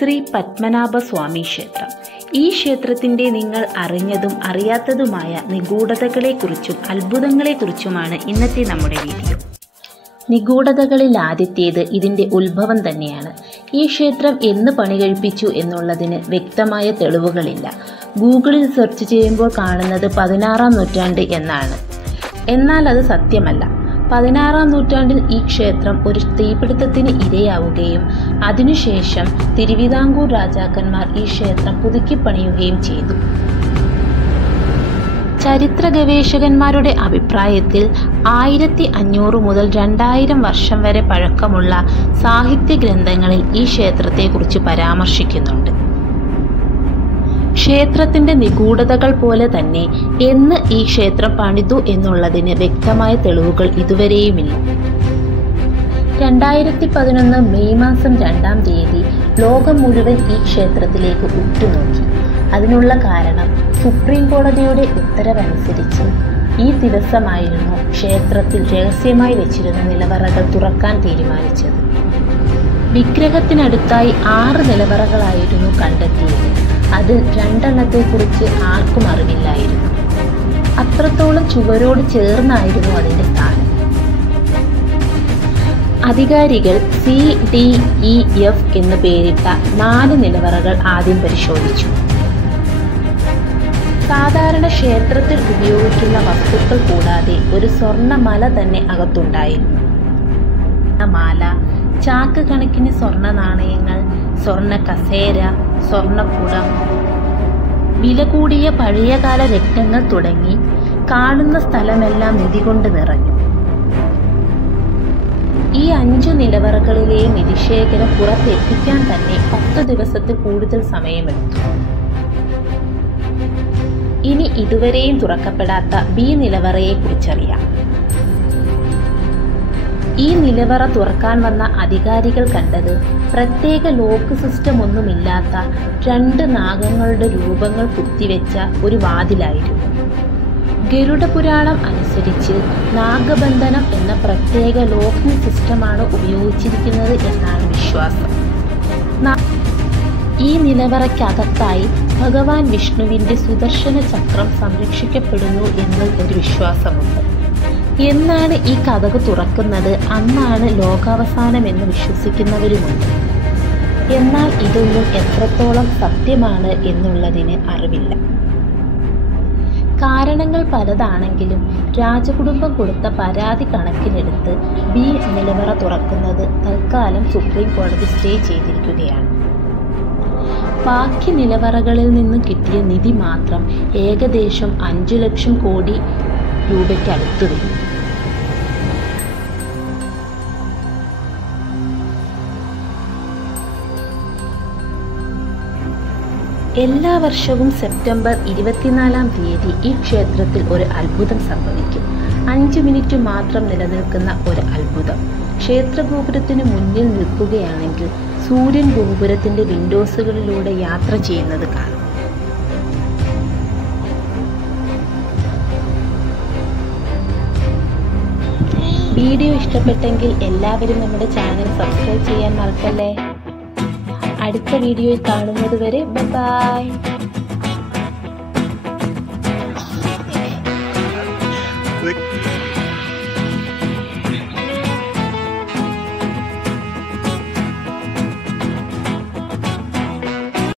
ശ്രീ പത്മനാഭസ്വാമി ക്ഷേത്രം. ഈ ക്ഷേത്രത്തിൻ്റെ നിങ്ങൾ അറിഞ്ഞതും അറിയാത്തതുമായ നിഗൂഢതകളെക്കുറിച്ചും അത്ഭുതങ്ങളെക്കുറിച്ചുമാണ് ഇന്നത്തെ നമ്മുടെ വീഡിയോ. നിഗൂഢതകളിൽ ആദ്യത്തേത് ഇതിൻ്റെ ഉത്ഭവം തന്നെയാണ്. ഈ ക്ഷേത്രം എന്ന് പണി കഴിപ്പിച്ചു എന്നുള്ളതിന് വ്യക്തമായ തെളിവുകളില്ല. ഗൂഗിളിൽ സെർച്ച് ചെയ്യുമ്പോൾ കാണുന്നത് 16-ാം നൂറ്റാണ്ട് എന്നാണ്. എന്നാൽ അത് സത്യമല്ല. 16-ാം നൂറ്റാണ്ടിൽ ഈ ക്ഷേത്രം ഒരു തീപിടുത്തത്തിന് ഇരയാവുകയും അതിനുശേഷം തിരുവിതാംകൂർ രാജാക്കന്മാർ ഈ ക്ഷേത്രം പുതുക്കിപ്പണിയുകയും ചെയ്തു. ചരിത്ര ഗവേഷകന്മാരുടെ അഭിപ്രായത്തിൽ 1500 മുതൽ 2000 വർഷം വരെ പഴക്കമുള്ള സാഹിത്യ ഗ്രന്ഥങ്ങളിൽ ഈ ക്ഷേത്രത്തെക്കുറിച്ച് പരാമർശിക്കുന്നുണ്ട്. ക്ഷേത്രത്തിൻ്റെ നിഗൂഢതകൾ പോലെ തന്നെ എന്ന് ഈ ക്ഷേത്രം പണിതു എന്നുള്ളതിന് വ്യക്തമായ തെളിവുകൾ ഇതുവരെയുമില്ല. 2011 മെയ് മാസം 2-ാം തീയതി ലോകം മുഴുവൻ ഈ ക്ഷേത്രത്തിലേക്ക് ഉറ്റുനോക്കി. അതിനുള്ള കാരണം സുപ്രീം കോടതിയുടെ ഉത്തരവനുസരിച്ച് ഈ ദിവസമായിരുന്നു ക്ഷേത്രത്തിൽ രഹസ്യമായി വെച്ചിരുന്ന നിലവറകൾ തുറക്കാൻ തീരുമാനിച്ചത്. വിഗ്രഹത്തിനടുത്തായി 6 നിലവറകളായിരുന്നു കണ്ടെത്തിയത്. അതിൽ 2 എണ്ണത്തെക്കുറിച്ച് ആർക്കും അറിവില്ലായിരുന്നു. അത്രത്തോളം ചുവരോട് ചേർന്നായിരുന്നു അതിൻ്റെ സ്ഥാനം. അധികാരികൾ CDEF എന്ന് പേരിട്ട 4 നിലവറകൾ ആദ്യം പരിശോധിച്ചു. സാധാരണ ക്ഷേത്രത്തിൽ ഉപയോഗിക്കുന്ന വസ്തുക്കൾ കൂടാതെ ഒരു സ്വർണ്ണമല തന്നെ അകത്തുണ്ടായിരുന്നു. മാല, ചാക്ക് കണക്കിന് സ്വർണ്ണ നാണയങ്ങൾ, സ്വർണ്ണ കസേര, സ്വർണ്ണക്കുടം, വില കൂടിയ പഴയകാല രത്നങ്ങൾ തുടങ്ങി കാണുന്ന സ്ഥലമെല്ലാം നിധി കൊണ്ട് നിറഞ്ഞു. ഈ 5 നിലവറകളിലെയും നിധിശേഖരം പുറത്തെത്തിക്കാൻ തന്നെ 10 ദിവസത്തിൽ കൂടുതൽ സമയമെടുത്തു. ഇനി ഇതുവരെയും തുറക്കപ്പെടാത്ത B നിലവറയെ കുറിച്ചറിയാം. ഈ നിലവറ തുറക്കാൻ വന്ന അധികാരികൾ കണ്ടത് പ്രത്യേക ലോക്ക് സിസ്റ്റം ഒന്നുമില്ലാത്ത 2 നാഗങ്ങളുടെ രൂപങ്ങൾ കുത്തിവെച്ച ഒരു വാതിലായിരുന്നു. ഗരുഡ പുരാണം അനുസരിച്ച് നാഗബന്ധനം എന്ന പ്രത്യേക ലോക്കിംഗ് സിസ്റ്റമാണ് ഉപയോഗിച്ചിരിക്കുന്നത് എന്നാണ് വിശ്വാസം. ഈ നിലവറയ്ക്കകത്തായി ഭഗവാൻ വിഷ്ണുവിൻ്റെ സുദർശന ചക്രം സംരക്ഷിക്കപ്പെടുന്നു എന്ന് ഒരു വിശ്വാസമുണ്ട്. എന്നാണ് ഈ കതക് തുറക്കുന്നത് അന്നാണ് ലോകാവസാനമെന്ന് വിശ്വസിക്കുന്നവരുമുണ്ട്. എന്നാൽ ഇതൊന്നും എത്രത്തോളം സത്യമാണ് എന്നുള്ളതിന് അറിവില്ല. കാരണങ്ങൾ പലതാണെങ്കിലും രാജകുടുംബം കൊടുത്ത പരാതി കണക്കിലെടുത്ത് B നിലവറ തുറക്കുന്നത് തൽക്കാലം സുപ്രീം കോടതി സ്റ്റേ ചെയ്തിരിക്കുകയാണ്. ബാക്കി നിലവറകളിൽ നിന്ന് കിട്ടിയ നിധി മാത്രം ഏകദേശം 5 ലക്ഷം കോടി രൂപയ്ക്ക് അടുത്ത് വരും. എല്ലാ വർഷവും സെപ്റ്റംബർ 24-ാം തീയതി ഈ ക്ഷേത്രത്തിൽ ഒരു അത്ഭുതം സംഭവിക്കും. 5 മിനിറ്റ് മാത്രം നിലനിൽക്കുന്ന ഒരു അത്ഭുതം. ക്ഷേത്രഗോപുരത്തിന് മുന്നിൽ നിൽക്കുകയാണെങ്കിൽ സൂര്യൻ ഗോപുരത്തിൻ്റെ വിൻഡോസുകളിലൂടെ യാത്ര ചെയ്യുന്നത് കാണാം. വീഡിയോ ഇഷ്ടപ്പെട്ടെങ്കിൽ എല്ലാവരും നമ്മുടെ ചാനൽ സബ്സ്ക്രൈബ് ചെയ്യാൻ മറക്കല്ലേ. അടുത്ത വീഡിയോയിൽ കാണുന്നത് വരെ ബൈ.